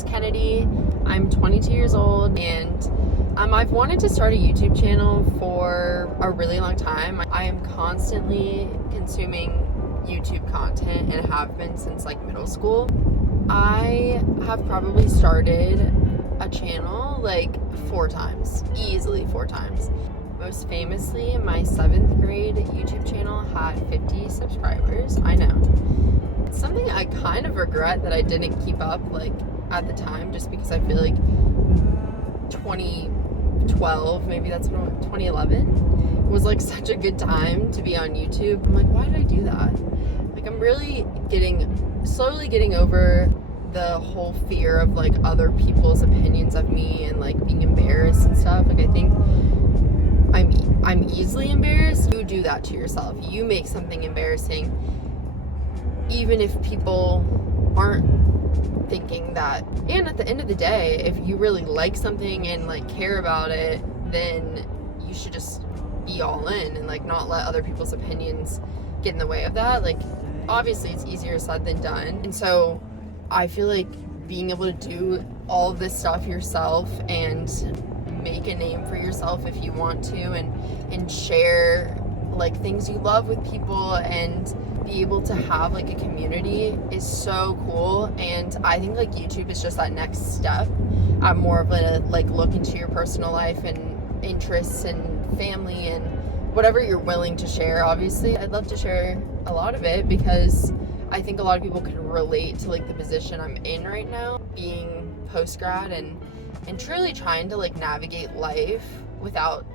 is Kennedy. I'm 22 years old, and I've wanted to start a YouTube channel for a really long time. I am constantly consuming YouTube content and have been since like middle school. I have probably started a channel like 4 times, easily 4 times. Most famously, my 7th grade YouTube channel had 50 subscribers. I know. It's something I kind of regret that I didn't keep up like at the time, just because I feel like 2012, maybe that's when 2011 was like such a good time to be on YouTube. I'm like, why did I do that? Like, I'm really slowly getting over the whole fear of like other people's opinions of me and like being embarrassed and stuff. Like, I think I'm easily embarrassed. You do that to yourself. You make something embarrassing, even if people aren't thinking that. And at the end of the day, if you really like something and like care about it, then you should just be all in and like not let other people's opinions get in the way of that. Like, obviously it's easier said than done. And so I feel like being able to do all of this stuff yourself and make a name for yourself if you want to, and share like things you love with people and be able to have like a community is so cool. And I think like YouTube is just that next step. I'm more of a like look into your personal life and interests and family and whatever you're willing to share. Obviously I'd love to share a lot of it because I think a lot of people can relate to like the position I'm in right now, being post-grad and truly trying to like navigate life without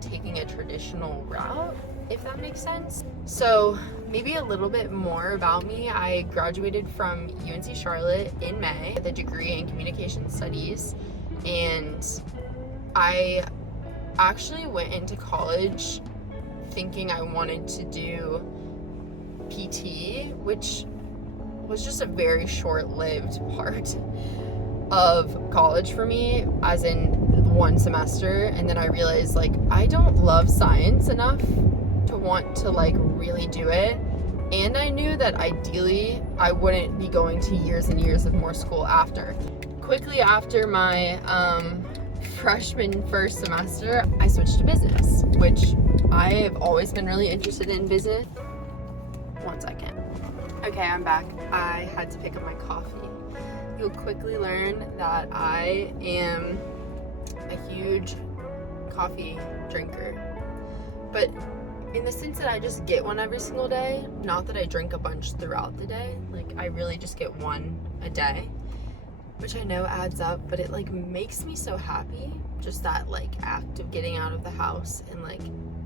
taking a traditional route, if that makes sense. So maybe a little bit more about me. I graduated from UNC Charlotte in May with a degree in communication studies, and I actually went into college thinking I wanted to do PT, which was just a very short-lived part of college for me, as in 1 semester. And then I realized like I don't love science enough to want to like really do it, and I knew that ideally I wouldn't be going to years and years of more school after. Quickly after my freshman first semester, I switched to business, which I have always been really interested in business. 1 second. Okay, I'm back. I had to pick up my coffee. You'll quickly learn that I am a huge coffee drinker, but in the sense that I just get one every single day, not that I drink a bunch throughout the day. Like, I really just get one a day, which I know adds up, but it like makes me so happy, just that like act of getting out of the house and like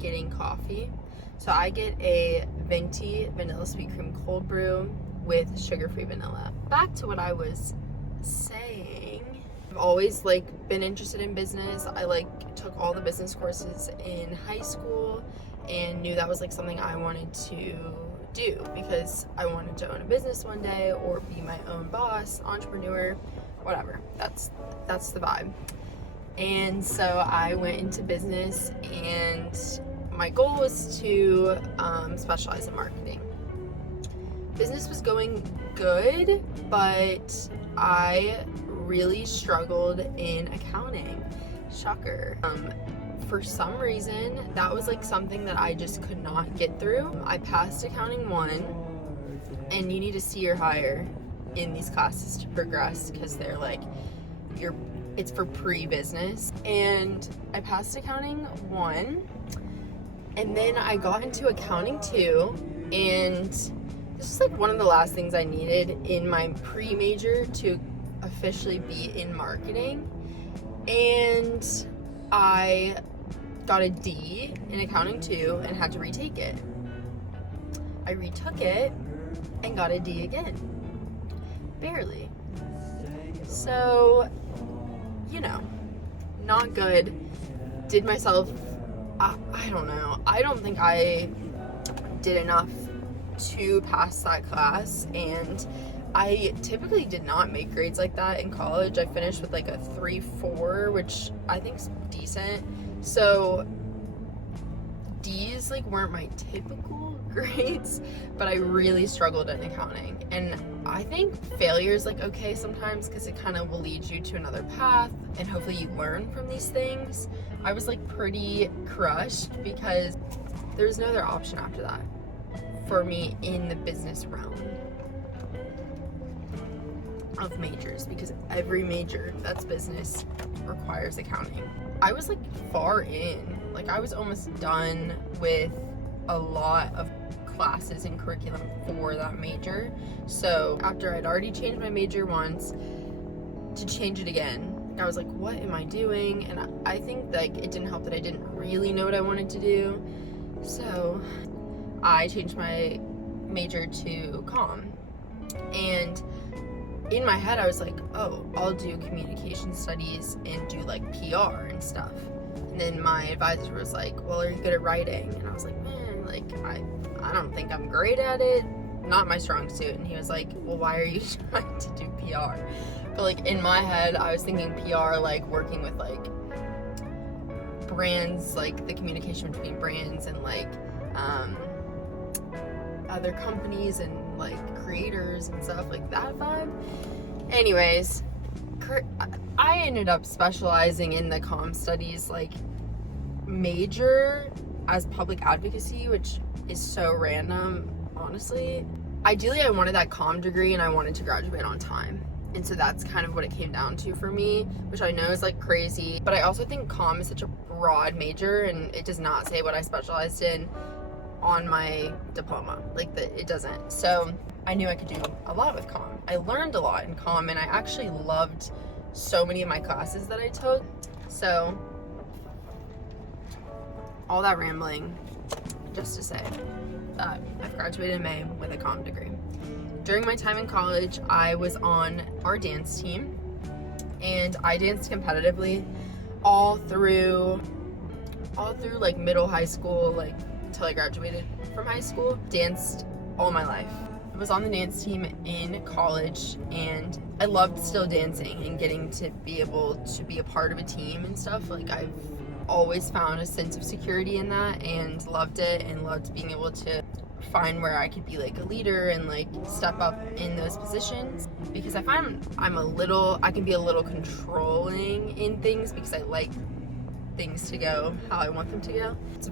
getting coffee. So I get a venti vanilla sweet cream cold brew with sugar-free vanilla. Back to what I was saying. I've always like been interested in business. I like took all the business courses in high school and knew that was like something I wanted to do because I wanted to own a business one day or be my own boss, entrepreneur, whatever. That's the vibe. And so I went into business, and my goal was to specialize in marketing. Business was going good, but I really struggled in accounting. Shocker. For some reason, that was like something that I just could not get through. I passed accounting 1, and you need to see your higher in these classes to progress because they're like it's for pre-business. And I passed accounting 1, and then I got into accounting 2, and this is like one of the last things I needed in my pre-major to officially be in marketing. And I got a D in accounting 2 and had to retake it. I retook it and got a D again. Barely. So, you know, not good. Did myself, I don't know. I don't think I did enough to pass that class, and I typically did not make grades like that in college. I finished with like a 3.4, which I think is decent. So D's like weren't my typical grades, but I really struggled in accounting. And I think failure is like okay sometimes because it kind of will lead you to another path and hopefully you learn from these things. I was like pretty crushed because there was no other option after that for me in the business realm of majors, because every major that's business requires accounting. I was like far in, like I was almost done with a lot of classes and curriculum for that major. So after I'd already changed my major once, to change it again, I was like, what am I doing? And I think like it didn't help that I didn't really know what I wanted to do. So I changed my major to comm, and in my head I was like, oh, I'll do communication studies and do like PR and stuff. And then my advisor was like, well, are you good at writing? And I was like, man, like I don't think I'm great at it, not my strong suit. And he was like, well, why are you trying to do PR? But like in my head I was thinking PR like working with like brands, like the communication between brands and like other companies and like creators and stuff, like that vibe. Anyways, I ended up specializing in the comm studies like major as public advocacy, which is so random, honestly. Ideally I wanted that comm degree and I wanted to graduate on time, and so that's kind of what it came down to for me, which I know is like crazy, but I also think comm is such a broad major and it does not say what I specialized in on my diploma, like it doesn't. So I knew I could do a lot with comm. I learned a lot in comm, and I actually loved so many of my classes that I took. So all that rambling just to say that I've graduated in May with a comm degree. During my time in college, I was on our dance team, and I danced competitively all through like middle high school, like until I graduated from high school. Danced all my life. I was on the dance team in college, and I loved still dancing and getting to be able to be a part of a team and stuff. Like I've always found a sense of security in that and loved it, and loved being able to find where I could be like a leader and like step up in those positions, because I find I can be a little controlling in things because I like things to go how I want them to go. It's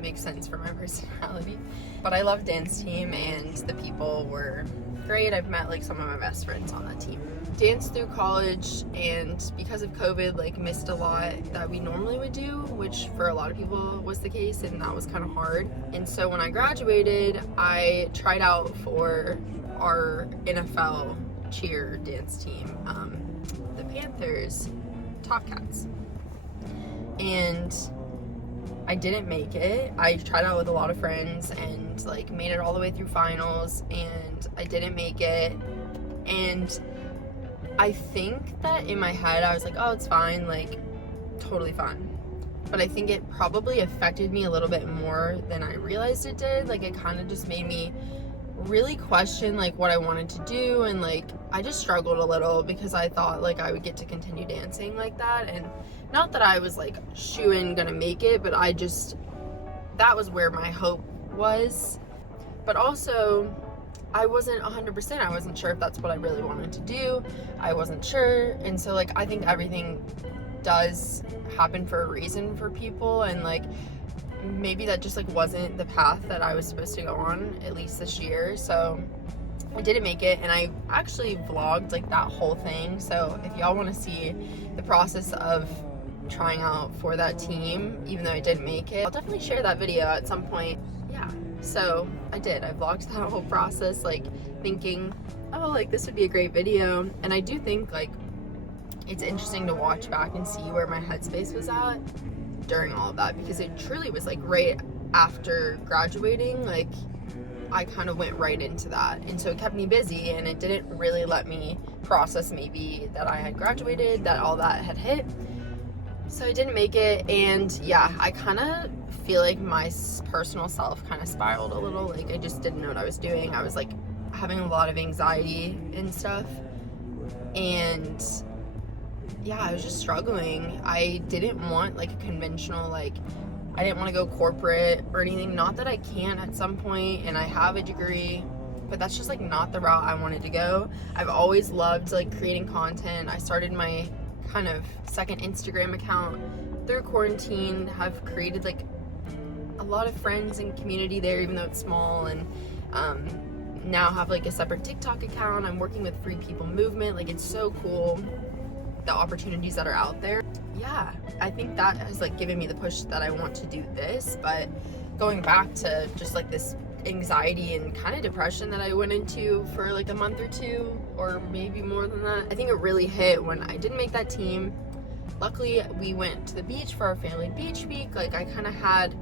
makes sense for my personality. But I love dance team, and the people were great. I've met like some of my best friends on that team. Danced through college, and because of COVID, like missed a lot that we normally would do, which for a lot of people was the case, and that was kind of hard. And so when I graduated, I tried out for our NFL cheer dance team, the Panthers Top Cats, and I didn't make it. I tried out with a lot of friends and like made it all the way through finals, and I didn't make it. And I think that in my head I was like, oh, it's fine, like totally fine. But I think it probably affected me a little bit more than I realized it did. Like it kind of just made me really question like what I wanted to do, and like I just struggled a little because I thought like I would get to continue dancing like that, and not that I was like shoo-in gonna make it, but that was where my hope was. But also I wasn't 100%. I wasn't sure if that's what I really wanted to do. I wasn't sure. And so like I think everything does happen for a reason for people, and like maybe that just like wasn't the path that I was supposed to go on, at least this year. So I didn't make it, and I actually vlogged like that whole thing. So if y'all want to see the process of trying out for that team, even though I didn't make it, I'll definitely share that video at some point. Yeah, so I vlogged that whole process, like thinking, oh, like this would be a great video. And I do think like it's interesting to watch back and see where my headspace was at during all of that, because it truly was like right after graduating, like I kind of went right into that, and so it kept me busy, and it didn't really let me process maybe that I had graduated, that all that had hit. So I didn't make it, and yeah, I kind of feel like my personal self kind of spiraled a little. Like I just didn't know what I was doing. I was like having a lot of anxiety and stuff, and yeah, I was just struggling. I didn't want like a conventional like I didn't want to go corporate or anything. Not that I can at some point, and I have a degree, but that's just like not the route I wanted to go. I've always loved like creating content. I started my kind of second Instagram account through quarantine, have created like a lot of friends and community there, even though it's small, and now have like a separate TikTok account. I'm working with Free People Movement. Like, it's so cool, the opportunities that are out there. Yeah, I think that has like given me the push that I want to do this. But going back to just like this anxiety and kind of depression that I went into for like a month or two, or maybe more than that, I think it really hit when I didn't make that team. Luckily, we went to the beach for our family beach week. Like, I kind of had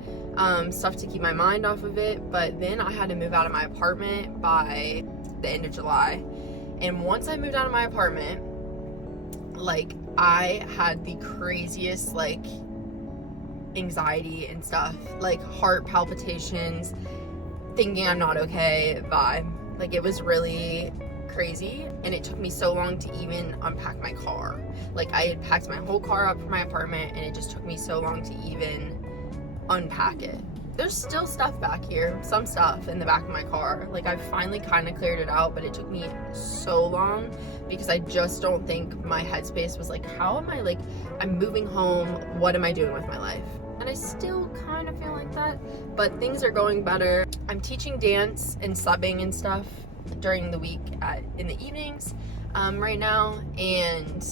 stuff to keep my mind off of it, but then I had to move out of my apartment by the end of July. And once I moved out of my apartment, like, I had the craziest like anxiety and stuff, like heart palpitations, thinking I'm not okay vibe. Like, it was really crazy, and it took me so long to even unpack my car. Like, I had packed my whole car up from my apartment, and it just took me so long to even unpack it. There's still stuff back here, some stuff in the back of my car. Like, I finally kind of cleared it out, but it took me so long because I just don't think my headspace was like, how am I, like, I'm moving home, what am I doing with my life? And I still kind of feel like that, but things are going better. I'm teaching dance and subbing and stuff during the week in the evenings right now, and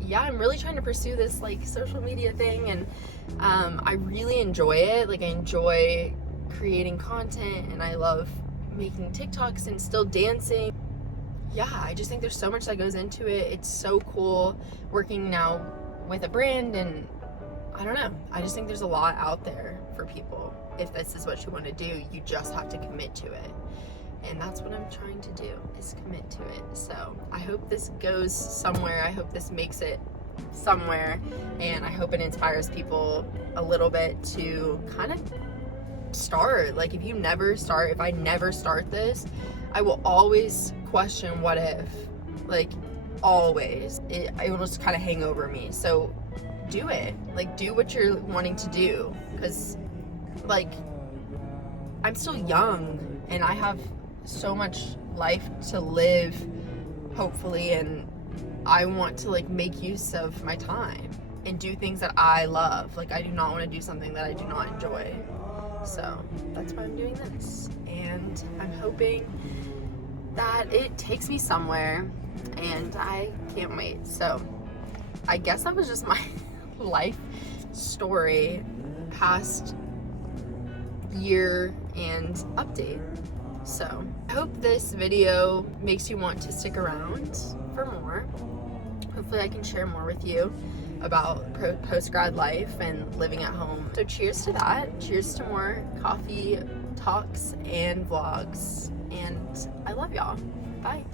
yeah, I'm really trying to pursue this like social media thing, and I really enjoy it. Like, I enjoy creating content, and I love making TikToks and still dancing. Yeah, I just think there's so much that goes into it. It's so cool working now with a brand, and I don't know, I just think there's a lot out there for people. If this is what you want to do, you just have to commit to it. And that's what I'm trying to do, is commit to it. So I hope this goes somewhere. I hope this makes it somewhere. And I hope it inspires people a little bit to kind of start. Like, if I never start this, I will always question what if. Like, always. It will just kind of hang over me. So do it. Like, do what you're wanting to do. Because, like, I'm still young, and I have so much life to live, hopefully, and I want to like make use of my time and do things that I love. Like, I do not want to do something that I do not enjoy. So that's why I'm doing this, and I'm hoping that it takes me somewhere, and I can't wait. So I guess that was just my life story, past year and update. So I hope this video makes you want to stick around for more. Hopefully I can share more with you about post-grad life and living at home. So cheers to that. Cheers to more coffee talks and vlogs. And I love y'all. Bye.